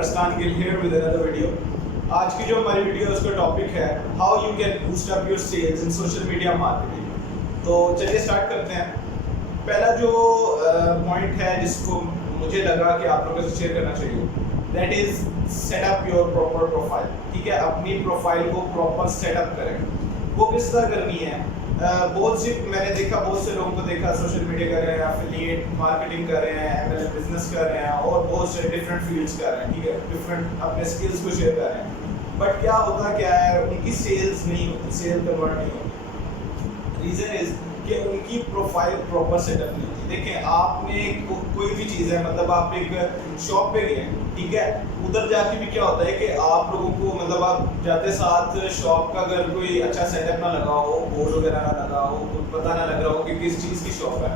Arslan Gill here with another video. आज की जो हमारी वीडियो है उसका टॉपिक है how you can boost up your sales in social media marketing. तो चलिए स्टार्ट करते हैं। पहला जो पॉइंट है जिसको मुझे लगा कि आप लोगों से शेयर करना चाहिए, that is set up your proper profile. ठीक है, अपनी प्रोफाइल को प्रॉपर सेटअप करें। वो किस तरह करनी है? बहुत सी मैंने देखा, बहुत से लोगों को देखा सोशल मीडिया कर रहे हैं, एफिलिएट मार्केटिंग कर रहे हैं, एमएलएम बिजनेस कर रहे हैं और बहुत से डिफरेंट फील्ड्स कर रहे हैं। ठीक है, डिफरेंट अपने स्किल्स को शेयर कर रहे हैं, बट क्या होता क्या है, उनकी सेल्स नहीं होती, सेल कन्वर्ट नहीं होती। रीजन इज कि उनकी प्रोफाइल प्रॉपर सेटअप नहीं होती। देखें, आपने कोई भी चीज़ है, मतलब आप एक शॉप पे गए, ठीक है, उधर जाके भी क्या होता है कि आप लोगों को, मतलब आप जाते साथ शॉप का अगर कोई अच्छा सेटअप ना लगा हो, बोर्ड वगैरह ना लगा हो, कुछ पता ना लग रहा हो कि किस चीज़ की शॉप है,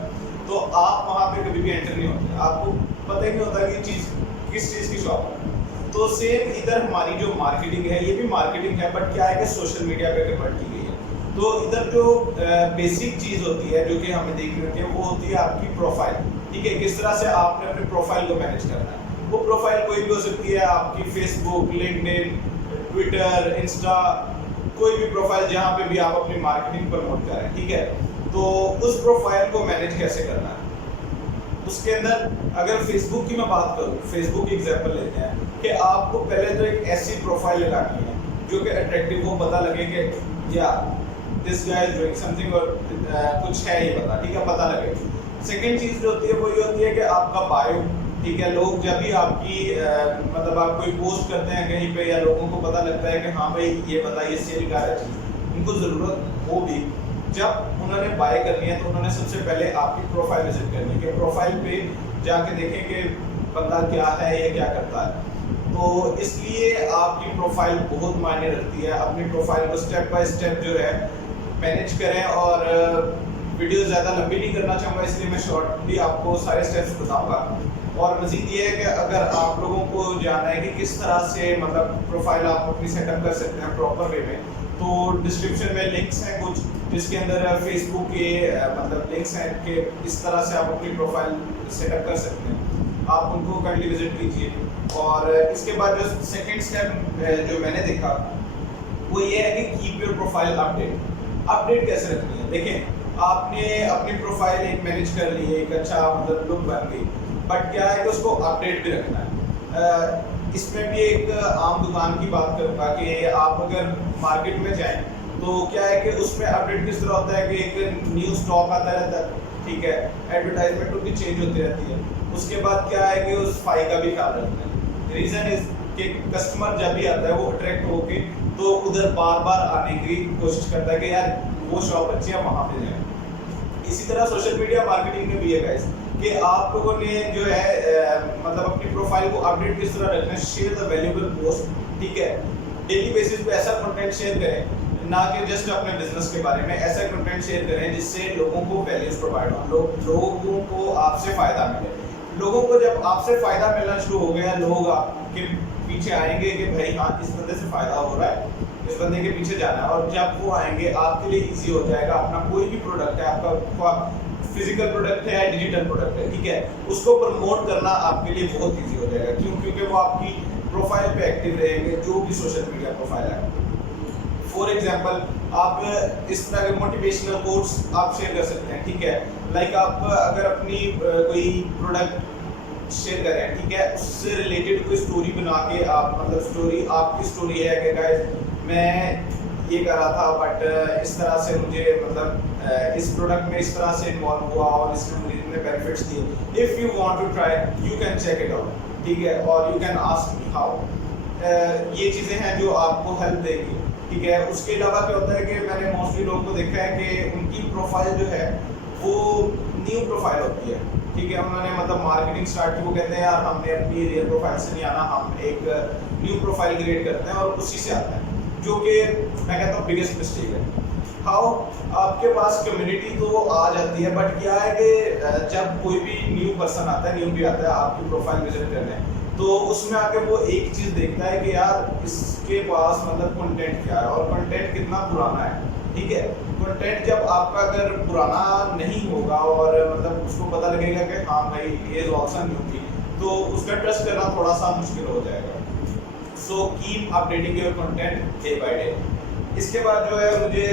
तो आप वहाँ पे कभी भी एंटर नहीं होते, आपको पता ही नहीं होता कि चीज़ किस चीज़ की शॉप है। तो सेम इधर हमारी जो मार्केटिंग है, ये भी मार्केटिंग है, बट क्या है कि सोशल मीडिया पे कन्वर्ट की गई है। तो इधर जो बेसिक चीज़ होती है जो कि हमें देखनी होती है, वो होती है आपकी प्रोफाइल। ठीक है, किस तरह से आपने अपनी प्रोफाइल को मैनेज करना है। वो प्रोफाइल कोई भी हो सकती है, आपकी फेसबुक, लिंक्डइन, ट्विटर, इंस्टा, कोई भी प्रोफाइल जहाँ पे भी आप अपनी मार्केटिंग प्रमोट करें। ठीक है, तो उस प्रोफाइल को मैनेज कैसे करना है। उसके अंदर अगर फेसबुक की मैं बात करूँ, फेसबुक की एग्जाम्पल लेते हैं कि आपको पहले तो एक ऐसी प्रोफाइल लगानी है जो कि अट्रैक्टिव हो, पता लगे कि या this guy is doing something, और कुछ है ये पता, ठीक है, पता लगे। सेकंड चीज़ जो होती है वो ये होती है कि आपका बायो। ठीक है, लोग जब भी आपकी मतलब आप कोई पोस्ट करते हैं कहीं पे, या लोगों को पता लगता है कि हाँ भाई ये बताइए सेल का है, उनको ज़रूरत हो भी, जब उन्होंने बाय करनी है तो उन्होंने सबसे पहले आपकी प्रोफाइल विजिट करनी है कि प्रोफाइल पे जाके देखें कि बंदा क्या है, ये क्या करता है। तो इसलिए आपकी प्रोफाइल बहुत मायने रखती है। अपनी प्रोफाइल को स्टेप बाय स्टेप जो है मैनेज करें, और वीडियो ज़्यादा लंबी नहीं करना चाहूँगा, इसलिए मैं शॉर्टली आपको सारे स्टेप्स बताऊँगा। और मज़ीद ये है कि अगर आप लोगों को जानना है कि किस तरह से मतलब प्रोफाइल आप अपनी सेटअप कर सकते हैं प्रॉपर वे में, तो डिस्क्रिप्शन में लिंक्स हैं कुछ, जिसके अंदर फेसबुक के मतलब लिंक्स हैं कि इस तरह से आप अपनी प्रोफाइल सेटअप कर सकते हैं। आप उनको काइंडली विजिट कीजिए। और इसके बाद जो सेकेंड स्टेप जो मैंने देखा वो ये है कि कीप योर प्रोफाइल अपडेट कैसे रखनी है। देखें, आपने अपनी प्रोफाइल एक मैनेज कर ली है, एक अच्छा मतलब लुक बन गई, बट क्या है कि उसको अपडेट भी रखना है। इसमें भी एक आम दुकान की बात करूँगा कि आप अगर मार्केट में जाएं तो क्या है कि उसमें अपडेट किस तरह होता है कि एक न्यू स्टॉक आता रहता है, ठीक है, एडवर्टाइजमेंट उनकी चेंज होती रहती है। उसके बाद क्या है कि उस सफाई का भी ख्याल रखना है। रीज़न इज कि कस्टमर जब भी आता है वो अट्रैक्ट होके तो उधर बार बार आने की कोशिश करता है कि यार वो शॉप अच्छी है, वहाँ पे जाए। इसी तरह सोशल मीडिया मार्केटिंग में भी है गाइस कि आप लोगों ने जो है मतलब अपनी प्रोफाइल को अपडेट किस तरह रखना है। शेयर द वैल्यूएबल पोस्ट, ठीक है, डेली बेसिस पे ऐसा कंटेंट शेयर करें, ना कि जस्ट अपने बिजनेस के बारे में। ऐसा कंटेंट शेयर करें जिससे लोगों को वैल्यूज प्रोवाइड हो, लोगों को आपसे फ़ायदा मिले। लोगों को जब आपसे फ़ायदा मिलना शुरू हो गया, लोग आपके पीछे आएंगे कि भाई हाँ, इस बंदे से फ़ायदा हो रहा है, इस बंदे के पीछे जाना है। और जब वो आएंगे आपके लिए इजी हो जाएगा। अपना कोई भी प्रोडक्ट है, आपका फिजिकल प्रोडक्ट है या डिजिटल प्रोडक्ट है, ठीक है, उसको प्रमोट करना आपके लिए बहुत इजी हो जाएगा। क्यों? क्योंकि वो आपकी प्रोफाइल पे एक्टिव रहेंगे, जो भी सोशल मीडिया प्रोफाइल है। फॉर एग्जाम्पल, आप इस तरह के मोटिवेशनल कोट्स आप शेयर कर सकते हैं। ठीक है, लाइक आप अगर अपनी कोई प्रोडक्ट शेयर कर रहे हैं, ठीक है, उससे रिलेटेड कोई स्टोरी बना के आप, मतलब स्टोरी आपकी स्टोरी है कि गाइस मैं ये कर रहा था, बट इस तरह से मुझे मतलब इस प्रोडक्ट में इस तरह से इन्वॉल्व हुआ और इसने मुझे इतने बेनिफिट्स दिए। If you want to try you can check it out, ठीक है, और you can ask me how. ये चीज़ें हैं जो आपको हेल्प देगी। ठीक है, उसके अलावा क्या होता है कि मैंने मोस्टली लोगों को देखा है कि उनकी प्रोफाइल जो है वो न्यू प्रोफाइल होती है। ठीक है, उन्होंने मतलब मार्केटिंग स्टार्ट की, वो कहते हैं यार हमने अपनी रियल प्रोफाइल से नहीं आना, हम एक न्यू प्रोफाइल क्रिएट करते हैं और उसी से आता है, जो कि मैं कहता हूँ बिगेस्ट मिस्टेक है। हाउ, आपके पास कम्युनिटी तो आ जाती है, बट क्या है कि जब कोई भी न्यू पर्सन आता है, न्यू भी आता है आपकी प्रोफाइल विजिट करने, तो उसमें आके वो एक चीज़ देखता है कि यार इसके पास मतलब कंटेंट क्या है और कंटेंट कितना पुराना है। ठीक है, कंटेंट जब आपका अगर पुराना नहीं होगा और मतलब उसको पता लगेगा कि हाँ भाई ये ऑप्शन न्यू थी, तो उसका ट्रस्ट करना थोड़ा सा मुश्किल हो जाएगा। So keep updating your content day by day. इसके बाद जो है मुझे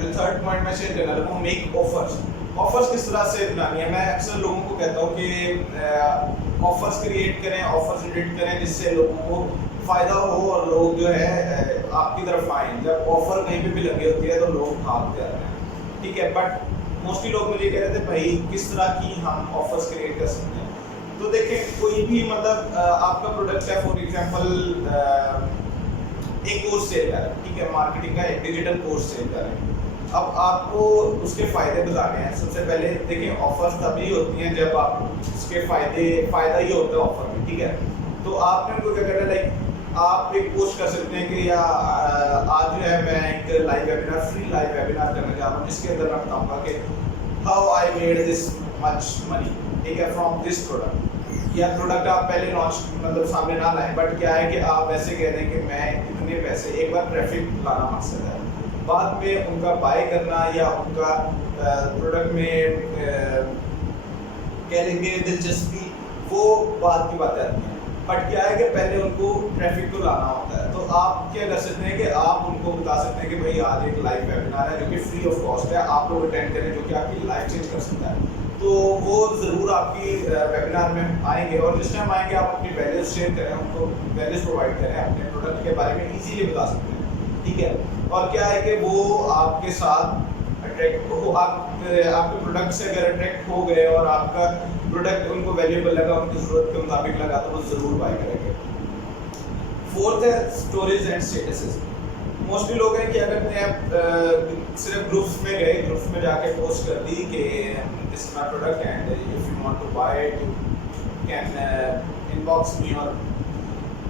जो थर्ड पॉइंट मैं शेयर करना था वो मेक ऑफर्स। ऑफर्स किस तरह से बनानी है, मैं अक्सर लोगों को कहता हूँ कि ऑफर्स क्रिएट करें, ऑफर्स एडिट करें जिससे लोगों को फ़ायदा हो और लोग जो है आपकी तरफ आए। जब ऑफर कहीं पे भी लगी होती है तो लोग भागते आते हैं, ठीक है। बट मोस्टली लोग मुझे कह रहे थे भाई किस तरह की हम ऑफर्स क्रिएट कर सकते हैं। तो देखें, कोई भी मतलब आपका प्रोडक्ट है, फॉर एग्जांपल एक कोर्स सेल कर रहे हैं, ठीक है, मार्केटिंग का एक डिजिटल कोर्स सेल कर रहे हैं। अब आपको उसके फ़ायदे बताने हैं। सबसे पहले देखिए, ऑफर्स तभी होती हैं जब आप उसके फ़ायदा ही होता है ऑफर में, ठीक है। तो आपने उनको क्या करना है, लाइक आप एक पोस्ट कर सकते हैं कि या आज जो है मैं एक live webinar, free live webinar करने जा रहा हूँ जिसके अंदर मैं बताऊँगा कि how I made this much money, ठीक है, फ्रॉम दिस प्रोडक्ट। या प्रोडक्ट आप पहले लॉन्च मतलब सामने ना लाएं, बट क्या है कि आप वैसे कह रहे हैं कि मैं इतने पैसे, एक बार ट्रैफिक लाना मकसद है, बाद में उनका बाय करना या उनका प्रोडक्ट में कह लेंगे दिलचस्पी, वो बात की बात आती है। बट क्या है कि पहले उनको ट्रैफिक को लाना होता है। तो आप क्या कर सकते हैं कि आप उनको बता सकते हैं कि भाई आज एक लाइव वेबिनार है जो कि फ्री ऑफ कॉस्ट है, आप लोग अटेंड करें, जो कि आपकी लाइफ चेंज कर सकता है। तो वो ज़रूर आपकी वेबिनार में आएंगे और जिस टाइम आएंगे आप अपनी वैल्यूज शेयर करें, उनको वैल्यूज प्रोवाइड करें, अपने प्रोडक्ट के बारे में इजीली बता सकते हैं, ठीक है। और क्या है कि वो आपके साथ अट्रैक्ट हो, आपके प्रोडक्ट से अगर अट्रैक्ट हो गए और आपका प्रोडक्ट उनको वैल्यूएबल लगा, उनकी ज़रूरत के मुताबिक लगा, तो वो ज़रूर बाय करेंगे। फोर्थ है स्टोरीज एंड स्टेटसेस। मोस्टली लोग हैं क्या करते हैं, सिर्फ ग्रुप्स में गए, ग्रुप्स में जाके पोस्ट कर दी कि this is my product and if you want to buy it you can inbox me. और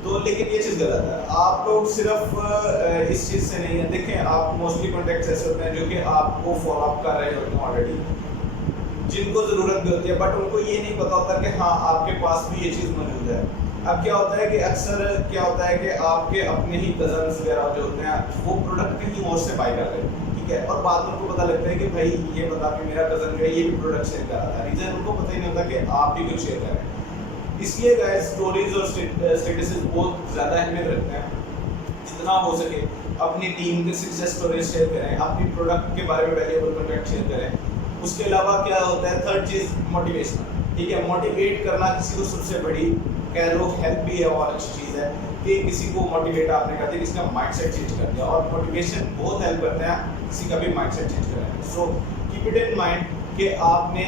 तो लेकिन ये चीज़ गलत है। आप लोग सिर्फ इस चीज़ से नहीं है, देखें आप मोस्टली कॉन्टैक्ट्स ऐसे होते हैं जो कि आपको फॉलो अप कर रहे होते हैं ऑलरेडी, जिनको ज़रूरत भी होती है, बट उनको ये नहीं पता होता कि हाँ आपके पास भी ये चीज़ मौजूद है। अब क्या होता है कि अक्सर क्या होता है कि आपके अपने ही कजन्स वगैरह जो होते हैं वो प्रोडक्ट कहीं और से बाय कर रहे हैं, ठीक है, और बाद में उनको पता लगता है कि भाई ये बता कि मेरा कजन जो है ये भी प्रोडक्ट शेयर कर रहा था। रीज़न उनको पता ही नहीं होता कि आप भी कुछ शेयर कर रहे हैं। इसलिए गाइस स्टोरीज और स्टेटसेस बहुत ज़्यादा अहमियत रखते हैं। जितना हो सके अपनी टीम के सक्सेस स्टोरीज शेयर करें, अपनी प्रोडक्ट के बारे में वैल्यूएबल कंटेंट शेयर करें। उसके अलावा क्या होता है, थर्ड चीज़ मोटिवेशन, ठीक है। मोटिवेट करना किसी को सबसे बड़ी कह लो हेल्प भी है और अच्छी चीज़ है कि किसी को मोटिवेट आपने कर दिया, किसी का माइंडसेट चेंज कर दिया, और मोटिवेशन बहुत हेल्प करते हैं किसी का भी माइंडसेट चेंज करने में। So keep it in mind कि आपने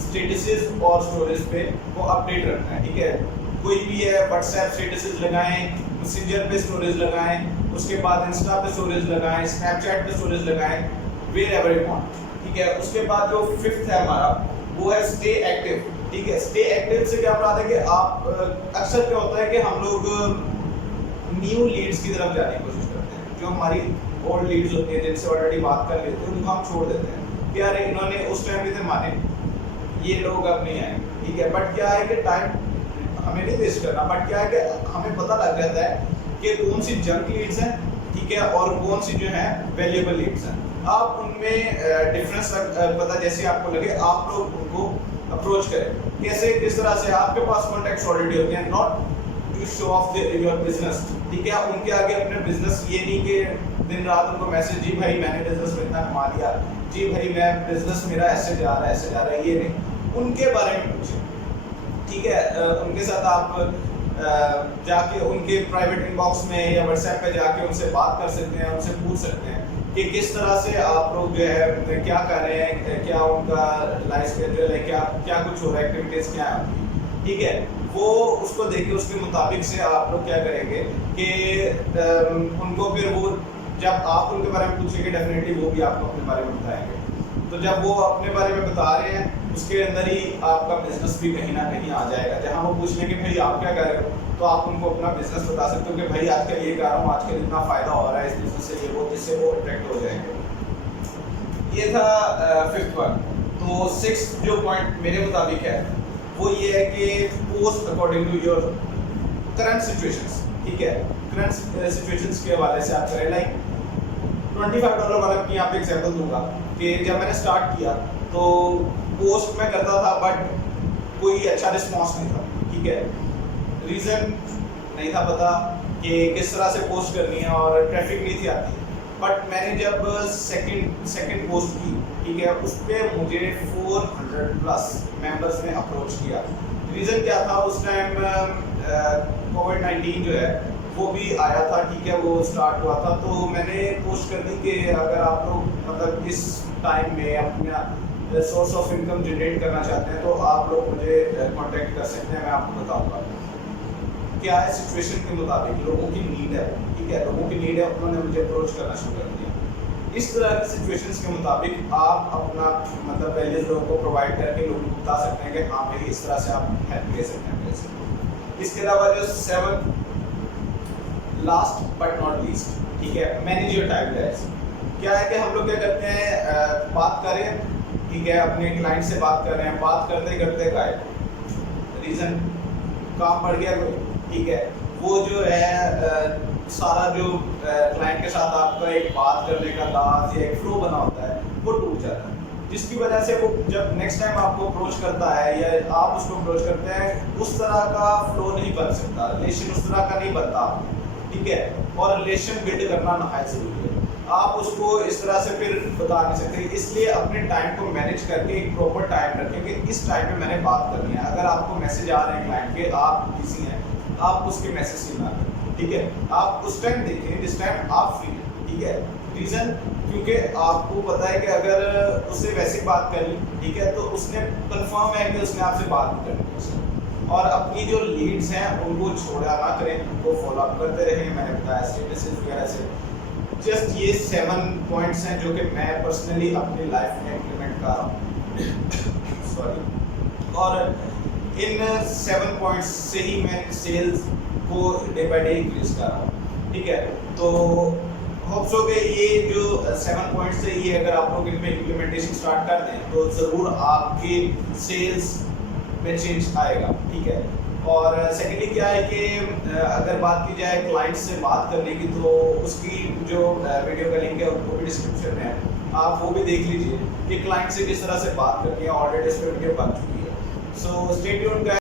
स्टेटसेस और स्टोरेज पे को अपडेट रखना है, ठीक है। कोई भी है व्हाट्सएप स्टेटसेस लगाएं, मैसेंजर पे स्टोरेज लगाएं, उसके बाद इंस्टा पे स्टोरेज लगाएं, स्नैपचैट पे स्टोरेज लगाएं, वेयर एवर यू वांट, ठीक है। उसके बाद जो फिफ्थ है हमारा वो है स्टे एक्टिव, ठीक है। स्टे एक्टिव से क्या बात है कि आप अक्सर क्या होता है कि हम लोग न्यू लीड्स की तरफ जाने की कोशिश करते हैं। जो हमारी ओल्ड लीड्स होती हैं जिनसे ऑलरेडी बात कर लेते हैं उनको हम छोड़ देते हैं कि यार इन्होंने उस टाइम भी थे माने, ये लोग अब नहीं आए, ठीक है। बट क्या है कि टाइम हमें नहीं वेस्ट करना, बट क्या है कि हमें पता लग जाता है कि कौन सी जंक लीड्स हैं, ठीक है, और कौन सी जो है वैल्यूएबल लीड्स हैं। आप उनमें डिफरेंस पता जैसे आपको लगे आप लोग उनको अप्रोच करें। कैसे, किस तरह से आपके पास कॉन्टैक्ट्स ऑलरेडी होते हैं, not to show off your business, ठीक है। उनके आगे अपने बिजनेस ये नहीं कि दिन रात उनको मैसेज, जी भाई मैंने बिजनेस में इतना कमा लिया, जी भाई मैं बिजनेस मेरा ऐसे जा रहा है ऐसे जा रहा है, ये नहीं, उनके बारे में पूछें, ठीक है। उनके साथ आप जाके उनके प्राइवेट इनबॉक्स में या व्हाट्सएप पे जाके उनसे बात कर सकते हैं, उनसे पूछ सकते हैं कि किस तरह से आप लोग जो है क्या कर रहे हैं, क्या उनका लाइफ स्केड्यूल है, क्या क्या कुछ हो रहा है, एक्टिविटीज़ क्या है उनकी, ठीक है। वो उसको देख के उसके मुताबिक से आप लोग क्या करेंगे कि उनको फिर वो जब आप उनके बारे में पूछेंगे डेफिनेटली वो भी आपको अपने बारे में बताएंगे। तो जब वो अपने बारे में बता रहे हैं उसके अंदर ही आपका बिजनेस भी कहीं ना कहीं आ जाएगा। जहाँ वो पूछ लेंगे भाई आप क्या कर रहे हो, तो आप उनको अपना बिजनेस बता सकते हो कि भाई आजकल ये कर रहा हूँ, आजकल इतना फ़ायदा हो रहा है इस बिजनेस से, ये वो, जिससे वो अट्रैक्ट हो जाएंगे। ये था फिफ्थ वन। तो सिक्स जो पॉइंट मेरे मुताबिक है वो ये है कि post according to your current situations, ठीक है। करंट सिचुएशंस के हवाले से आप करें। लाइक $25 वाला की यहाँ पे एग्जाम्पल दूंगा कि जब मैंने स्टार्ट किया तो पोस्ट मैं करता था बट कोई अच्छा रिस्पॉन्स नहीं था, ठीक है। रीज़न नहीं था पता कि किस तरह से पोस्ट करनी है और ट्रैफिक नहीं थी आती। बट मैंने जब सेकंड पोस्ट की, ठीक है, उस पर मुझे 400 प्लस मेंबर्स ने अप्रोच किया। रीज़न क्या था, उस टाइम कोविड-19 जो है वो भी आया था, ठीक है, वो स्टार्ट हुआ था। तो मैंने पोस्ट कर दी कि अगर आप लोग मतलब इस टाइम में अपना सोर्स ऑफ इनकम जनरेट करना चाहते हैं तो आप लोग मुझे कांटेक्ट कर सकते हैं, मैं आपको बताऊंगा क्या है सिचुएशन के मुताबिक लोगों की नीड है, ठीक है, लोगों की नीड है, उन्होंने मुझे अप्रोच करना शुरू कर दिया। इस तरह की सिचुएशंस के मुताबिक आप अपना मतलब वैल्यूज लोगों को प्रोवाइड करके लोगों को बता सकते हैं कि हाँ भाई इस तरह से आप हेल्प ले सकते हैं मेरे से। इसके अलावा जो 7 लास्ट बट नॉट लीस्ट, ठीक है, मैनेज योर टाइम गाइस। क्या है कि हम लोग क्या करते हैं, बात कर रहे हैं, ठीक है, अपने क्लाइंट से बात कर रहे हैं, बात करते करते गायब, रीज़न काम बढ़ गया कोई, ठीक है, वो जो है सारा जो क्लाइंट के साथ आपका एक बात करने का अंदाज या एक फ्लो बना होता है वो टूट जाता है, जिसकी वजह से वो जब नेक्स्ट टाइम आपको अप्रोच करता है या आप उसको अप्रोच करते हैं, उस तरह का फ्लो नहीं बन सकता, रिलेशन उस तरह का नहीं बनता, ठीक है। और रिलेशन बिल्ड करना नहायत ज़रूरी है, आप उसको इस तरह से फिर बता नहीं सकते। इसलिए अपने टाइम को मैनेज करके एक प्रॉपर टाइम रखें कि इस टाइम पे मैंने बात करनी है। अगर आपको मैसेज आ रहे हैं क्लाइंट के, आप बिजी हैं, आप उसके मैसेज से ना करें, ठीक है, आप उस टाइम देखें जिस टाइम आप फ्री हैं, ठीक है। रीज़न क्योंकि आपको पता है कि अगर उससे वैसे बात कर ली, ठीक है, तो उसने कंफर्म है कि उसने आपसे बात नहीं करनी है। और अपनी जो लीड्स हैं उनको छोड़ा ना करें, उनको फॉलो अप करते रहें। मैंने बताया स्टेटस वगैरह से। जस्ट ये 7 पॉइंट्स हैं जो कि मैं पर्सनली अपनी लाइफ में इम्प्लीमेंट कर रहा हूँ सॉरी। और इन 7 पॉइंट्स से ही मैं सेल्स को डे बाय डे इंक्रीज कर रहा हूँ, ठीक है। तो होप्स हो कि ये जो 7 पॉइंट्स है, ये अगर आप लोग इनमें इम्प्लीमेंटेशन स्टार्ट कर दें तो ज़रूर आपके सेल्स में चेंज आएगा, ठीक है। और सेकेंडली क्या है कि अगर बात की जाए क्लाइंट से बात करने की, तो उसकी जो वीडियो का लिंक है वो भी डिस्क्रिप्शन में है, आप वो भी देख लीजिए कि क्लाइंट से किस तरह से बात करनी है। ऑलरेडी इस पर वीडियो बन चुकी है। So stay tuned guys.